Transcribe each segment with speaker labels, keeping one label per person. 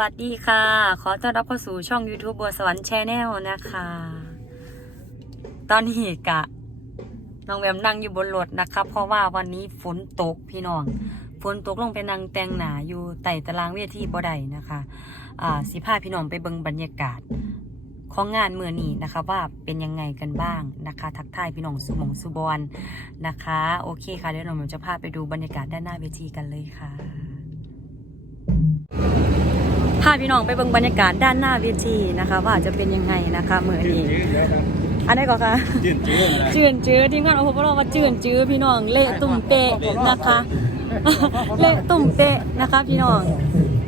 Speaker 1: วัสดีค่ะ ขอต้อนรับเข้าสู่ช่อง YouTube บัวสวรรค์แชแนลนะคะ ตอนนี้กะน้องแวมนั่งอยู่บนรถนะคะเพราะว่าวันนี้ฝนตกพี่น้อง ฝนตกลงไปนั่งแต่งหนาอยู่ไต่ตารางเวทีบ่ได้นะคะ อ่าสิพาพี่น้องไปเบิ่งบรรยากาศของงานเมื่อนี้นะคะว่าเป็นยังไงกันบ้างนะคะ ทักทายพี่น้องสุหมงสุบอลนะคะ โอเคค่ะเดี๋ยวน้องแวมจะพาไปดูบรรยากาศด้านหน้าเวทีกันเลยค่ะ พาพี่น้องไปเบิ่งบรรยากาศด้านหน้าเวทีนะคะ ว่าจะเป็นยังไงนะคะเมื่อนี้อันไหนี้ก่อนค่ะ
Speaker 2: จืดจืดเลย
Speaker 1: จื่นจื้อทีมงานโอ้โหพวกเรามาจื่นจื้อพี่น้องเละตุ่มเปะนะคะเละตุ่มเปะนะคะ พี่น้อง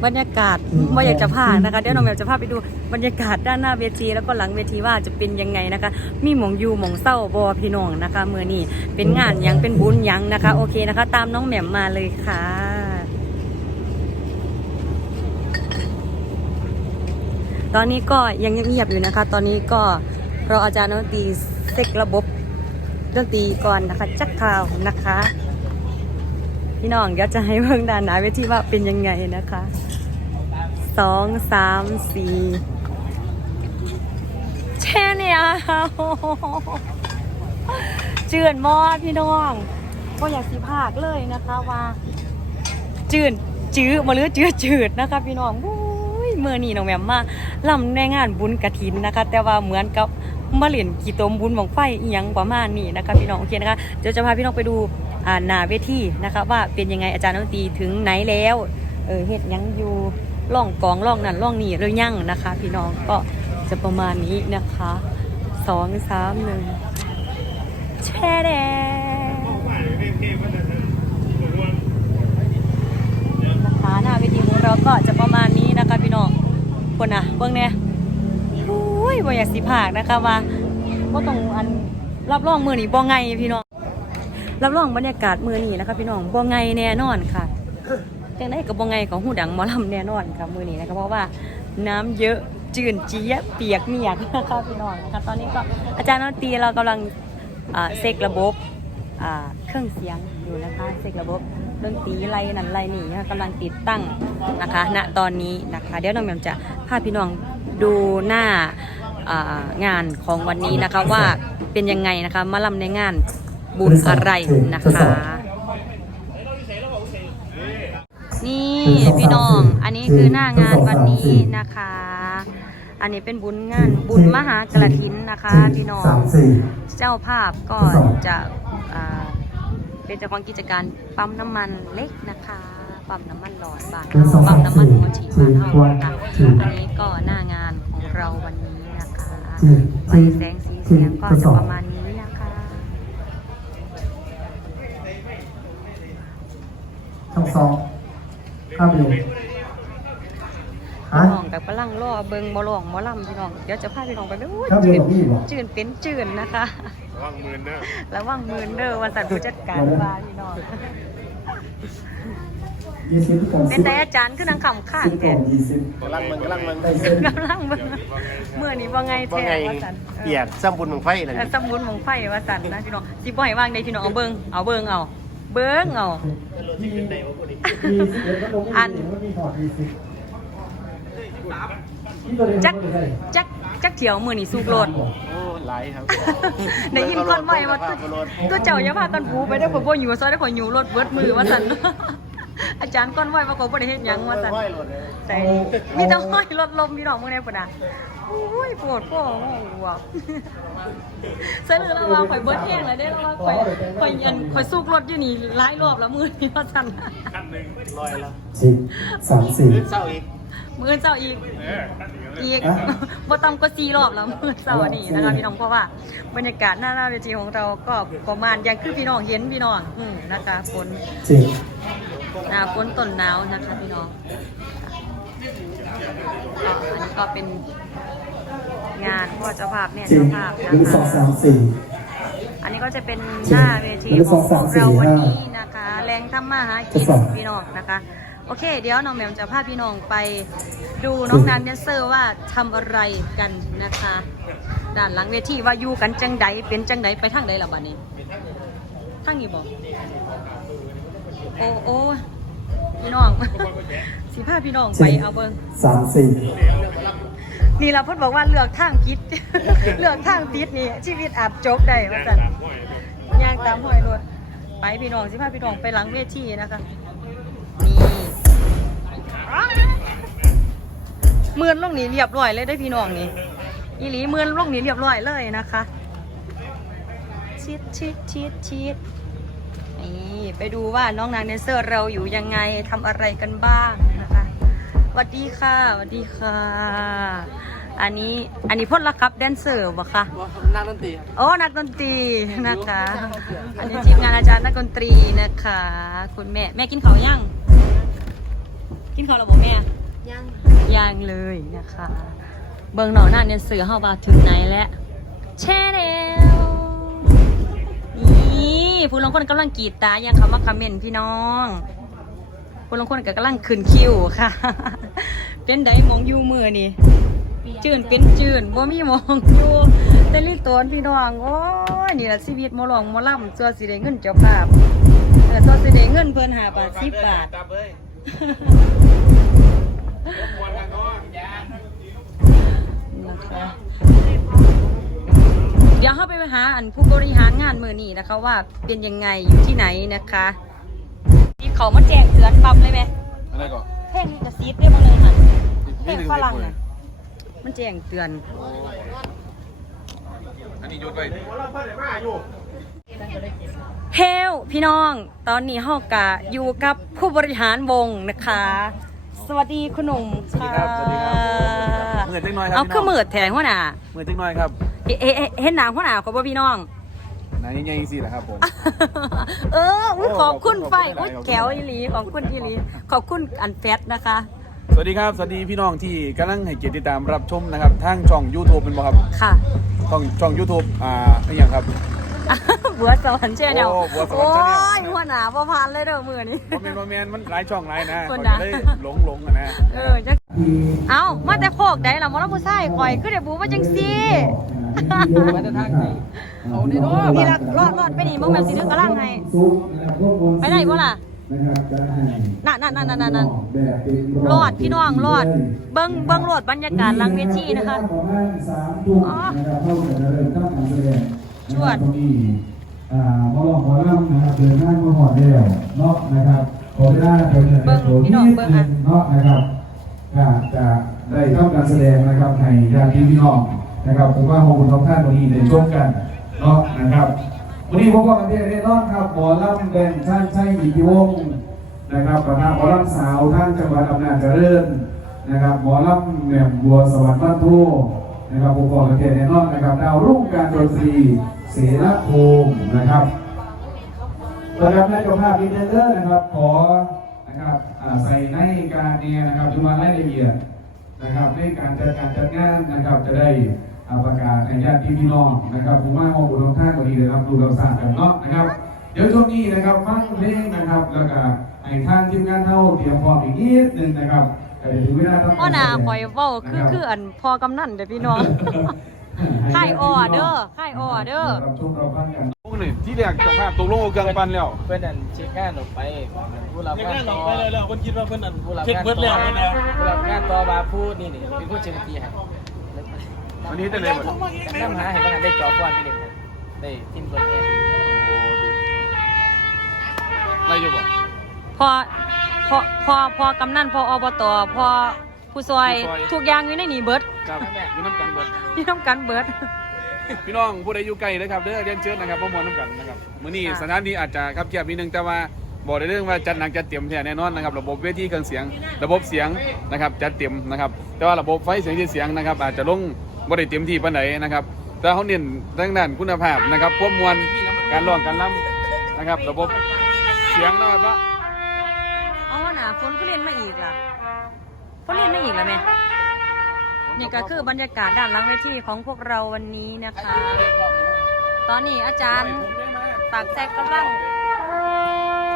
Speaker 1: บรรยากาศไม่อยากจะพากนะคะเดี๋ยวน้องแมวจะพาไปดูบรรยากาศด้านหน้าเวทีแล้วก็หลังเวทีว่าจะเป็นยังไงนะคะ มีหมองอยู่หมองเศร้าบอพี่น้องนะคะเมื่อนี้เป็นงานหยังเป็นบุญหยังนะคะ โอเคนะคะ ตามน้องแหม่มมาเลยค่ะ ตอนนี้ก็ยังเงียบๆอยู่นะคะ ตอนนี้ก็รออาจารย์ดนตรีเซ็กระบบดนตรีก่อนนะคะจักข่าวนะคะ พี่น้องเดี๋ยวจะให้เบิ่งด้านหน้าเวทีว่าเป็นยังไงนะคะสองสามสี่แช่เนี่ยเจือนมอดพี่น้องก็อยากสีภาคเลยนะคะว่า จืดจื้อมาเลือจื้อจืดนะคะพี่น้อง เมื่อนี้น้องแมมมาลำในงานบุญกระถินนะคะ แต่ว่าเหมือนกับมาเหรียญกี่ตมบุญบังไฟอียังประมาณนี้นะคะพี่น้องโอเคนะคะเดี๋ยวจะพาพี่น้องไปดูอ่านาเวทีนะคะว่าเป็นยังไงอาจารย์ดนตรีถึงไหนแล้วเออเฮ็ดยังอยู่ล่องกองล่องนั่นล่องนี่หรือยังนะคะ พี่น้องก็จะประมาณนี้นะคะสองสามหนึ่งแช่แดง นะคะหน้า เราก็จะประมาณนี้นะคะพี่น้องคนอะเบิ่งเนี่ยโอ้ยบอยากสิผากนะคะว่าบ่ต้องอันรับรองมือนี้บ่ไงพี่น้องรับรองบรรยากาศมือนี้นะคะพี่น้องบ่ไงแน่นอนค่ะจังได๋ก็บ่ไงของหูดังมอลำแน่นอนค่ะมือนี้นะคะเพราะว่าน้ำเยอะจืนเจี๊ยบเปียกเมียกนะคะพี่น้องนะคะตอนนี้ก็อาจารย์นตีเรากำลังเซ็กระบบอ่าเครื่องเสียงอยู่นะคะเซ็กระบบ ดนตรีไรนั่นไรนี่นะคะกำลังติดตั้งนะคะ ณตอนนี้นะคะ เดี๋ยวน้องแหม่มจะพาพี่น้องดูหน้าอ่างานของวันนี้นะคะว่าเป็นยังไงนะคะมาลำในงานบุญอะไรนะคะ นี่พี่น้องอันนี้คือหน้างานวันนี้นะคะ อันนี้เป็นบุญงานบุญมหากระถินนะคะ พี่น้อง
Speaker 3: สามสี่
Speaker 1: เจ้าภาพก็จะอ่า เป็นเจ้าของกิจการปั๊มน้ำมันเล็กนะคะปั๊มน้ำมันหลอดบานปั๊มน้ำมันหัวฉีดบานเฮานะคะอันนี้ก็หน้างานของเราวันนี้นะคะไฟแสงสีเสียงก็จะประมาณนี้นะคะ
Speaker 3: ช่องสองข้ามไปดูฮะ
Speaker 1: กับกำลังรอเบิงบอลองบอลำพี่น้อง เดี๋ยวจะพาพี่น้องไปดู
Speaker 3: ข้ามไป
Speaker 1: จื
Speaker 3: ดู
Speaker 1: น
Speaker 3: พี่บอก
Speaker 1: จืนเป็นจืนนะคะ
Speaker 2: ว่างมือเนอะ
Speaker 1: ระวังมือเด้อวันสัตว์ผู้จัดการบาร์พี่น้อง
Speaker 3: ยี่สิบกล่อง
Speaker 1: เป็น
Speaker 3: สิบ
Speaker 1: แต่อาจารย์คือนังขำข้าง
Speaker 3: สิบก
Speaker 1: แก
Speaker 3: ล่องยี่สิบ
Speaker 2: กำลังมึงกำลังมึง
Speaker 3: ได้เส้น
Speaker 1: กำลังเบิ่งเมื่อนี้ว่าไง
Speaker 2: ว่า
Speaker 1: แท้
Speaker 2: ไง
Speaker 1: ว่าสัน
Speaker 2: เปียกซ้ำบุญมึงไฟนั่น
Speaker 1: เออสมุนของไฟว่าสันนะพี่น้องสิบ่ให้ว่างได้พี่น้องเอาเบิ่งเอาเบิ่งเอาเบิ่งเอา
Speaker 3: ยี่สิบเอ็ดก็ลง
Speaker 1: อัน จัก
Speaker 3: ไม่ได้
Speaker 1: จักจักเถียวมื้อนี้สูบรถ
Speaker 2: โอ้ไหลครับ
Speaker 1: ได้ยินคนใหม่ว่าตัวตัวเจ้าอย่าพากันผูไปได้อผมบ่อยู่ซอยได้ขอยอยู่รถเบิดมือว่าสันอาจารย์ก้อนไหวว่าเขาบ่ได้เฮ็ดหยังว่าสัน
Speaker 2: ไหวหมดเลย
Speaker 1: แต่มีแต่ห้อยรถลมพี่น้องมื้อนี้พุ่นน่ะโอ้ยปวดพ่อโอ้ว่ะเสนอแล้วว่าข่อยเบิดแห้งแล้วได้แล้วว่าข่อยข่อยอันข่อยสูกรถอยู่นี่หลายรอบแล้วมื้อนี้ว่าซั่น
Speaker 2: ลอยแล้ว
Speaker 3: สิบสามสี่
Speaker 2: ขึ้นเศร้าอีก
Speaker 1: มื้อเช้าอีกอีกบ่ต่ำกว่า4รอบแล้วมื้อเช้านี้นะคะพี่น้องเพราะว่า บรรยากาศหน้าหน้าเวทีของเราก็ประมาณอย่างคือพี่น้องเห็นพี่น้องอืมนะคะฝน
Speaker 3: สิบ
Speaker 1: หน้าฝนต้นหนาวนะคะพี่น้องก็อันนี้ก็เป็นงานพ่อเจ้าภาพเนี่ย
Speaker 3: สิบ
Speaker 1: เจ้าภาพ
Speaker 3: ห
Speaker 1: นะ
Speaker 3: นึ่งสอง
Speaker 1: คะ
Speaker 3: สามสี่
Speaker 1: อันนี้ก็จะเป็นหน้าเวทีของพวกเราวันนี้นะคะ แรงทำมาหากินพี่น้องนะคะ โอเค เดี๋ยวน้องแหม่มจะพาพี่น้องไปดูน้องนันแดนเซอร์ว่าทำอะไรกันนะคะ ด้านหลังเวทีว่าอยู่กันจังใดเป็นจังใดไปทางใดล่ะบัดนี้ทางนี้บอกโอ้โอ้พี่น้อง สิพาพี่น้องไปเอาเบิ่ง
Speaker 3: สามสี่
Speaker 1: นี่ล่ะเพิ่นบอกว่าเลือกทางผิด เลือกทางผิดนี่ชีวิตอาจจบได้ว่าซั่นย่างตามห้อยรถไปพี่น้องสิพาพี่น้องไปหลังเวทีนะคะนี่ เมือนลงนี่เรียบร้อยเลยได้พี่น้องนี่อีหลีเมือนลงนี่เรียบร้อยเลยนะคะชิดชิดชิดชิดนี่ไปดูว่าน้องนางแดนเซอร์เราอยู่ยังไงทำอะไรกันบ้างนะคะสวัสดีค่ะสวัสดีค่ะ อันนี้อันนี้พ่นละครับแดนเซอร์บ่คะ
Speaker 2: นักดนตรี
Speaker 1: โอ้นักดนตรีนะคะ อันนี้ทีมงานอาจารย์นักดนตรีนะคะ คุณแม่แม่กินข้าวยัง กินข้าวแล้วบ่แม่
Speaker 4: ยัง
Speaker 1: ยังเลยนะคะ เบิ่งหน่อหน้าเนี่ยเสือเฮาบาถึงไหนแล้วแช่แล้วนี่ผู้ลางคนกำลังกรีดตายังคำว่าคอมเมนต์พี่น้องผู้ลางคนก็กำลังขึ้นคิวค่ะ เป็นไดมองอยู่มือนี่จืนเป็นจืนบ่มีหมองอยู่แต่ลิตนพี่น้องโอ้ยนี่ล่ะชีวิตหมอหลองหมอล่ำตัวสิได้เงินเจ้าภาพเออตัวสิได้เงินเพิ่นหาบาทสิบบาท นะคะเดี๋ยวเข้าไปหาอันผู้บริหารงานมือนี้นะคะ ว่าเป็นยังไงอยู่ที่ไหนนะคะที่เขามาแจ้งเตือนปั๊บเลยไหม
Speaker 2: อะไรก่อน
Speaker 1: เพ่งกระซีดได้บ้างเลยค่ะเพ่งฝรั่ง
Speaker 2: เล
Speaker 1: น่ะมันแจ้งเตือน
Speaker 2: อันนี้ยศไป
Speaker 1: เฮลพี่น้อง ตอนนี้เฮากะอยู่กับผู้บริหารวงนะคะ สวัสดีคุณหนุ่ม
Speaker 5: สวัสดีครับสวัสดีครับผมเหมือนจังน้อยครับ
Speaker 1: เอา
Speaker 5: พี่น้อง
Speaker 1: คือมืดแทนหัวหน้า
Speaker 5: เหมือนจังน้อยครับ
Speaker 1: เอ๊ะเอ๊ะเอ๊ะเห็นหนาหัวหน้าขอบพี่น้อง
Speaker 5: นายยังไงสิล่ะครับผม
Speaker 1: เอออุ๊ยขอบคุณ
Speaker 5: ขอบคุณ
Speaker 1: ไฟ
Speaker 5: ขอบคุณ
Speaker 1: อุ้ย
Speaker 5: ขอบคุณ
Speaker 1: แก้วอีหลีขอบคุณอีหลีขอบคุณอันแฟตนะคะ
Speaker 5: สวัสดีครับ สวัสดีพี่น้องที่กำลังให้เกียรติติดตามรับชมนะครับทางช่อง YouTube เป็นบ่ครับ
Speaker 1: ค่ะ
Speaker 5: ช่องช่อง YouTube อ่าอะไรอย่างครับ
Speaker 1: บัวสวรรค์เช่นเดียว
Speaker 5: โอ้บัวสวร
Speaker 1: โอ้
Speaker 5: รค์ Channel
Speaker 1: ยหัวหน้าบ่ผ่านเลยเด้อมือนี้
Speaker 5: บ่แมนบ่แมนมันหลายช่องหลายนะ
Speaker 1: คน
Speaker 5: เขา
Speaker 1: นะ
Speaker 5: จะได้หลงหลงๆอะนะ
Speaker 1: เออจักเอ้ามาแต่โคกได้ล่ะมาแล้วผู้ชายข่อยคือได้บูว่าจังซี่
Speaker 3: มาจะทางไหนเอาได้ด้วย
Speaker 1: นี่ละรอดรอดไปนี่มึงแบบสิเรื่องกระลังไงไปไหนบ่ล่ะ
Speaker 3: นะครับจะให้
Speaker 1: นั่นนั่นนั่นนั่นนั่น
Speaker 3: แบบเป็น
Speaker 1: รอดพี่น้องรอด เบิ้งเบิ้งรอดบรรยากาศหลังเวทีนะคะ
Speaker 3: ประมาณสามทุ่มนะครับเข้ากับเริ่มตั้งการแสดง
Speaker 1: ชวด
Speaker 3: ตรงนี้อ่าหมอลองหมอลำนะครับเดินหน้ามาหอดแล้วเนาะนะครับขอเวลาเดิน
Speaker 1: เบิ่งพี่น้องเบิ่งอะ
Speaker 3: เนาะนะครับก็จะได้ทำการแสดงนะครับให้ญาติพี่น้องนะครับผมว่าขอบคุณทุกท่านวันนี้ได้ชมกันเนาะนะครับวันนี้ผมก็กันเทศแน่นอนครับหมอลำแดงท่านใช่อีกวงศ์นะครับประธานหมอลำสาวท่านจังหวัดอำนาจเจริญนะครับหมอลำแหม่มบัวสวรรค์บ้านทุ่ง นะครับผมก็กันเทศแน่นอนนะครับดาวรุ่งการดนตรีเสนาภูมินะครับนะครับในเจ้าภาพดีเดอร์นะครับ ขอนะครับใส่ในการเนี่ยนะครับดูมารายละเอียดนะครับในการจัดการจัดงานนะครับจะได้อาประกาศให้ญาติพี่น้องนะครับผมว่าข้อมูลของท่านก็ดีเลยครับดูเราสร้างกันเนาะนะครับ เดี๋ยวช่วงนี้นะครับฟังเพลงนะครับแล้วก็ให้ทางทีมงานเท่าเตรียมพร้อมอีกนิดนึงนะครับ ก็เดี๋ยวถึงเวลาทำ
Speaker 1: พ่อหน้า
Speaker 3: การแสดง
Speaker 1: ข่อยเว้าคือคืออันพอกำนันเด้อพี่น้องค่ายออเด้อค่ายออเด้อ
Speaker 3: รับชมรับฟังกัน
Speaker 5: พวกนี่ที่แรกเจ้าภาพตกลงเอาเครื่องปั่นแล้ว
Speaker 6: เพื่อนนั่นเช็คงานออกไปผู้รับงานต่อ
Speaker 2: ไปเลยแล้วคนคิดว่าเพื่อนนั่น
Speaker 6: ผู้รับ
Speaker 2: เช็ค
Speaker 6: งาน
Speaker 2: เบิร์ด
Speaker 6: ต่
Speaker 2: แล้
Speaker 6: อ
Speaker 2: วนะ
Speaker 6: ผู้รับงานต่อบาพูดนี่นี่เป็นผู้เชิญตีให้
Speaker 5: วันนี้จะเลยหมด
Speaker 6: น้ำหาให้พนักได้จอฟอนไปเด็กได้ทิ้งรถเอง
Speaker 5: อะไรอยู่บ่
Speaker 1: พอ พอพอพอกำนันพออบตพอผู้ซอย ทุกอย่างอยู่ในนี่เบิด
Speaker 5: ครับอยู่น้ำกันเบิด
Speaker 1: อยู่น้ำกันเบิด
Speaker 5: พี่น้องผู้ใดอยู่ไกลนะครับเด้อเรียนเชิญนะครับประมวลน้ำกันนะครับมื้อนี้
Speaker 1: ค่ะ
Speaker 5: สถานที่อาจจะครับแคบนิดนึงแต่ว่าบอกได้เรื่องว่าจัดหนักจัดเต็มแท้แน่นอนนะครับระบบเวทีเครื่องเสียง ระบบเสียงนะครับจัดเต็มนะครับแต่ว่าระบบไฟเสียงที่เสียงนะครับ อาจจะลงบ่ได้เต็มที่ปานใดนะครับแต่เขาเน้นทางด้านคุณภาพนะครับความมวลการร้องการรำนะครับ ระบบเสียงนะครับเนาะ
Speaker 1: เอา หนาฝนก็เล่นมาอีกล่ะฝนเล่นมาอีกล้วแม่นี่ก็คือบรรยากาศด้านหลังเวทีของพวกเราวันนี้นะคะ ตอนนี้อาจารย์ปากแซกกำลัง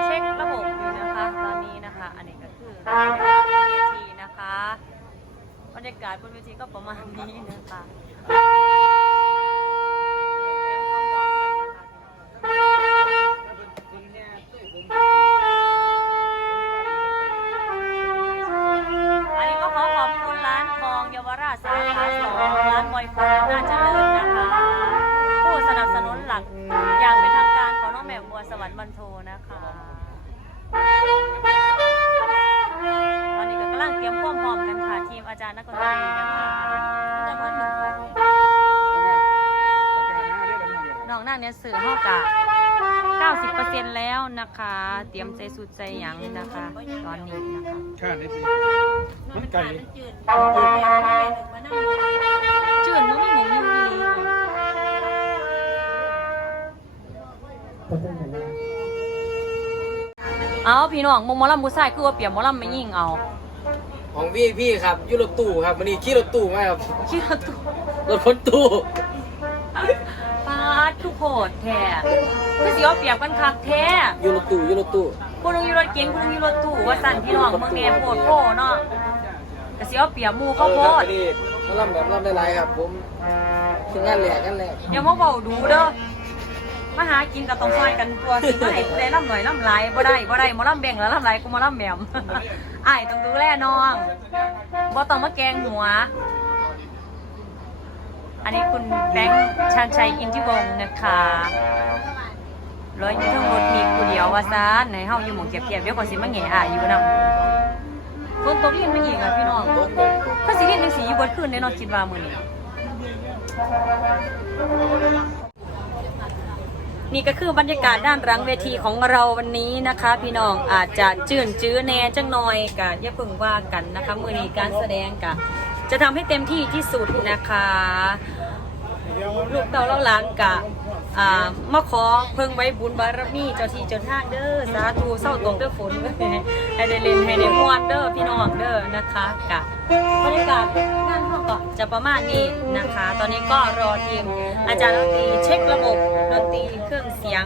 Speaker 1: เช็คระบบอยู่นะคะ ตอนนี้นะคะ อันนี้ก็คือบนเวทีนะคะ บรรยากาศบนเวทีก็ประมาณนี้นะคะาจารย์นักดนตรีนะคะน้องหน้าเนี่ยสื่อห้อกะ90%แล้วนะคะ เตรียมใจสุดใจหยังนะคะ ตอนนี้นะคะ
Speaker 5: ข้าได้สิมันไก่
Speaker 1: จืดมันไม่หมูยูดีเอาพี่น้องหมอลำผู้ชายคือว่าเปรียบหมอลำไม่ยิ่งเอา
Speaker 6: ของพี่พี่ครับอยูรถตู้ครับวันนี้ขี่รถตู้มาครับ
Speaker 1: คิดว่าตัว
Speaker 6: รถคนตู้
Speaker 1: ปาดทุกโหดแท้คือสิเอาเปรียบกันคักแท้
Speaker 6: อยูรถตู้อยูรถตู้
Speaker 1: ผู้นึงอยู่รถเก๋งผู้นึงอยู่รถตู้ว่าสั่นพี่น้องเมืองแหนโพดโพเนาะก็สิเอาเปรียบหมู่เขาโพด
Speaker 6: นี่มาล่ำแบบล่ำได้หลายครับ ผมถึงงานแหลกกันแหลก
Speaker 1: อย่ามาเบาดูเด้อ มาหากินก็ต้องซอยกันตัวสิมาให้ผู้ใดล่ำหน่อยล่ำหลายบ่ได้บ่ได้หมอล่ำแบ่งแล้วล่ำหลายกูมาล่ำแหมมอ้ายต้องดูแลน้องบ่ต้องมาแกงหัว อันนี้คุณแบงค์ชาญชัยอินทิวงศ์นะคะร้อยอยู่ทั้งรถมีกูเดียวว่าซานในเฮาอยู่หม่องเก็บๆเดี๋ยวก่อนสิมาแหง่อะอยู่นำฝนตกเรียนมาอีกอะพี่น้องก็สิเรียนจังซี่อยู่เบิดคืนแน่นอนคิดว่ามื้อนี้ นี่ก็คือบรรยากาศด้านหลังเวทีของเราวันนี้นะคะ พี่น้องอาจจะจื่นจื้อแหน่จังหน่อยกะอย่าเพิ่งว่ากันนะคะมือนี้การแสดงกะจะทำให้เต็มที่ที่สุดนะคะ ลูกเต่าเล่าหลานกะ อ่ามาขอเพิ่งไว้บุญบารมีเจ้าที่เจ้าทางเด้อสาธุเศร้าตกเด้อฝนให้ได้เล่นให้ได้มวนเด้อพี่น้องเด้อนะคะกะบรรยากาศงานเขาก็จะประมาณนี้นะคะ ตอนนี้ก็รอทีมอาจารย์ดนตรีเช็คระบบดนตรีเครื่องเสียง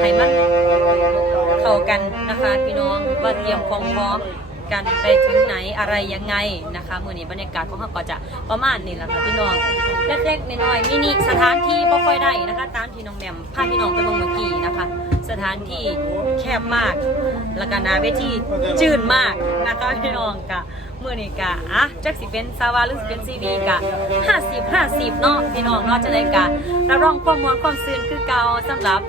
Speaker 1: ให้มันเข้ากันนะคะ พี่น้องว่าเตรียมความพร้อม กันไปถึงไหนอะไรยังไงนะคะมือนี้บรรยากาศของเขาก็จะประมาณนี้แหละค่ะพี่น้องเล็กๆน้อยๆมินิสถานที่บ่ค่อยได้นะคะ ตามที่น้องแหม่มพาพี่น้องไปเบิ่งเมื่อกี้นะคะ สถานที่แคบมากแล้วก็นาเวทีจืดมากนะคะพี่น้องกะมือนี้กะอะจักสิเป็นซาวาหรือสิเป็นซีบีกะ50 50เนาะพี่น้องเนาะจะได้กะรับรองความมวลความซื่นคือเก่าสำหรับ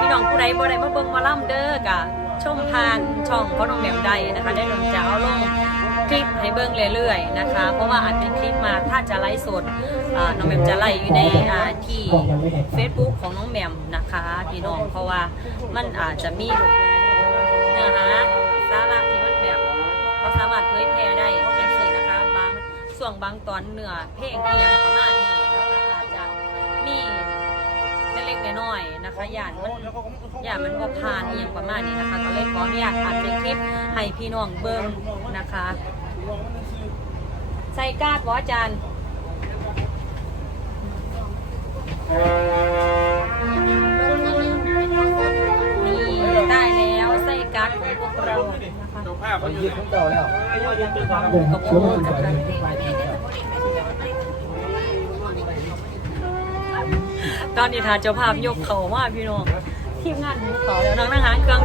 Speaker 1: พี่น้องผู้ใดบ่ได้มาเบิ่งมาล่ำเด้อกะ ชมผ่านช่องขอน้องแหม่มได้นะคะ ได้ลงจะเอาลงคลิปให้เบิ้งเรื่อยๆนะคะ เพราะว่าอาจเป็นคลิปมาถ้าจะไลฟ์สดน้องแหม่มจะไลฟ์อยู่ในที่ Facebook ของน้องแหม่มนะคะพี่น้องเพราะว่ามันอาจจะมีเนื้อหาสาระที่มันแบบเราสามารถเผยแพร่ได้จังซี่นะคะบางส่วนบางตอนเนื้อเพลงที่ยังประมาณนี้นะคะอาจจะมี ๆน้อยๆนะคะอย่างมันอย่ามันว่าพานอหย่างประมาณนี้นะคะ ก็เลยขออนุญาตอัดเป็นคลิปให้พี่น้องเบิ้งนะคะ ใส่กาดวะอาจารย์นี่ได้แล้วใส่การ์ดของพวกเรานะคะ
Speaker 5: เจ้าภาพ
Speaker 6: มันยึดของเก่าแล้ว
Speaker 1: กับโอ้กับกา ตอนนี้ทาเจ้าภาพยกเขามาพี่น้องทีมงานของเขาแล้วน้องนั่งหางเครื่อง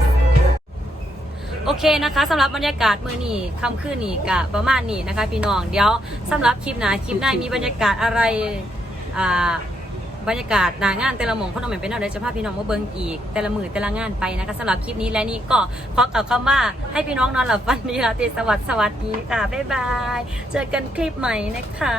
Speaker 1: โอเคนะคะสำหรับบรรยากาศมือนี่ค่ำคืนนี่กะประมาณนี้นะคะ พี่น้องเดี๋ยวสำหรับคลิปหนาคลิปหน้ามีบรรยากาศอะไรอ่าบรรยากาศนางานแต่ละหมองพ่อน้องแหม่มเป็นอะไรจะพาพี่น้องมาเบิ่งอีก แต่ละมือแต่ละงานไปนะคะสำหรับคลิปนี้และนี่ก็ขอกล่าวคำว่าให้พี่น้องนอนหลับฝันดีราตรีสวัสดิ์สวัสดีค่ะบ๊ายบายเจอกันคลิปใหม่นะคะ